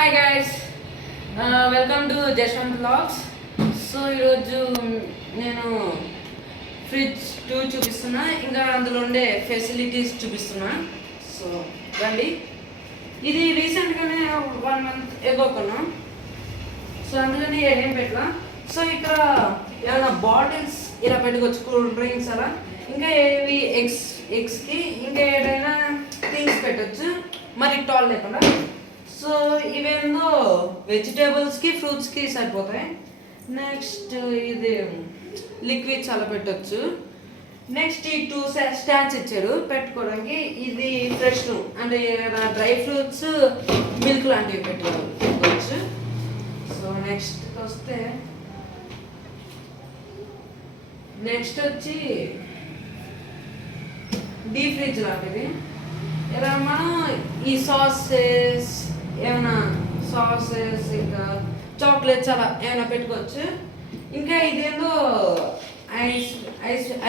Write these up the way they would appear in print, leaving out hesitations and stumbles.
Hi guys, welcome to Jashwanth blogs. So ఈరోజు నేను fridge 2 చూపిస్తున్నా, ఇంకా అందులో ఉండే ఫెసిలిటీస్ చూపిస్తున్నా. సో రండి. ఇది రీసెంట్గానే 1 month ఎగో కొన్నా. సో అందుకని ఏం పెట్టలా. సో ఇక్కడ ఏమైనా బాటిల్స్ ఇలా పెట్టుకోవచ్చు, కూల్ డ్రింక్స్ అలా, ఇంకా ఏవి ఎగ్స్కి ఇంకా ఏదైనా థింగ్స్ పెట్టచ్చు, మరి టాల్ లేకుండా. సో ఇవేందో వెజిటేబుల్స్కి ఫ్రూట్స్కి సరిపోతాయి. నెక్స్ట్ ఇది లిక్విడ్స్ అలా పెట్టచ్చు. నెక్స్ట్ ఈ 2 స్టాండ్స్ ఇచ్చారు పెట్టుకోవడానికి. ఇది ఫ్రెష్ అంటే డ్రై ఫ్రూట్స్, మిల్క్ లాంటివి పెట్టుకోవచ్చు. సో నెక్స్ట్ వచ్చి డీప్ ఫ్రిడ్జ్ లాంటిది. ఇలా మనం ఈ సాసెస్ ఇంకా చాక్లెట్స్ అలా ఏమైనా పెట్టుకోవచ్చు. ఇంకా ఇదేందో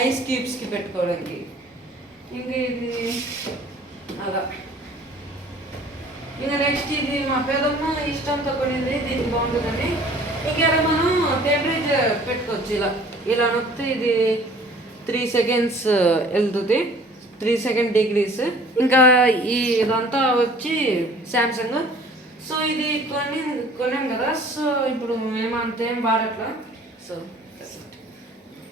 ఐస్ క్యూబ్స్కి పెట్టుకోవడానికి. ఇంకా ఇది అలా. ఇంకా నెక్స్ట్ ఇది మా పెద్దమ్మ ఇష్టంతో కొనింది, దీనికి బాగుంటుందని. ఇంకా మనం టెంపరేచర్ పెట్టుకోవచ్చు. ఇలా నొక్కితే ఇది 3 seconds వెళ్తుంది, 3 degrees. ఇంకా ఇదంతా వచ్చి శాంసంగ్. సో ఇది కొన్నాం కదా. సో ఇప్పుడు మేము అంతేం వాడట్లా. సో